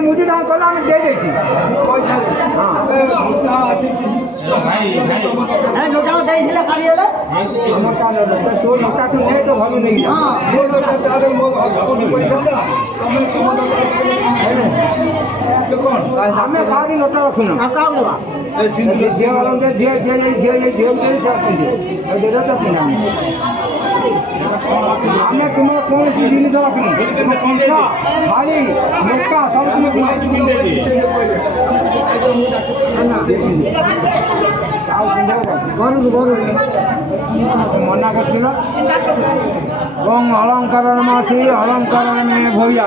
मुझे ना कल आम दे देती नोटा देइला खाली होला नोटा तो नोटा तो नेट तो भलो नहीं हां नोटा आगे मो सबनी पड़ी गला तमे कोन हमें खाली नोटा रखना का हुआ ए सिंधु जे वाला जे दे तो पिना हमें तुम्हें कौन सी जिनिस रखनी पंखा खाली नोटा सब तुम्हें मना कर अलंकार अलंकार में भैया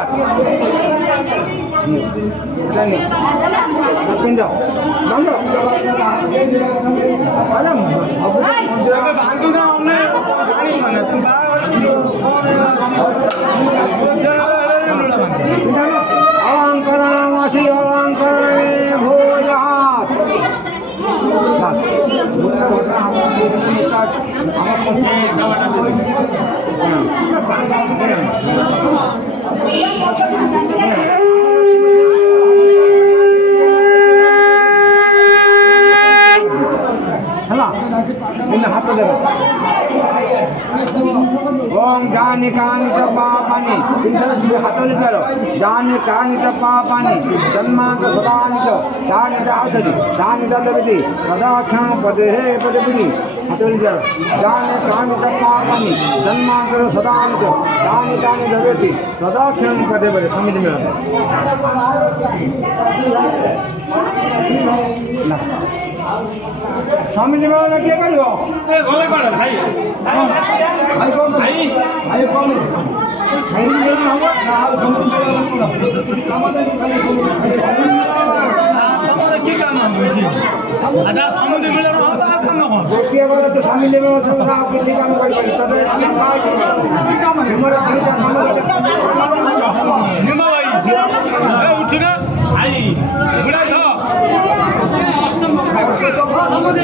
अलंकार हाथ ओम जानी कानी पापानी हाथ करो जानी कानी पापानी जन्मांत सदानी जानी आवधि जानी दलविधि सदाक्षण पदे पदे बुद्धि हाथ करो जानी कानी पापानी जन्मांत सदानी जानी जानी दलविधि सदाक्षण पदे पदे समझ में समझ में आना क्या करो ए बोले कौन भाई भाई कौन भाई कौन भाई नहीं हम ना समुद्र में कामदा खाली समुद्र हमारा की काम है जी आजा समुद्र में हम काम ना कौन देखिए बोले तो समुद्र में सब आप की काम कर पाए तब हम की काम है हमारा निमा भाई ए उठना आई बुढ़ा था समुद्र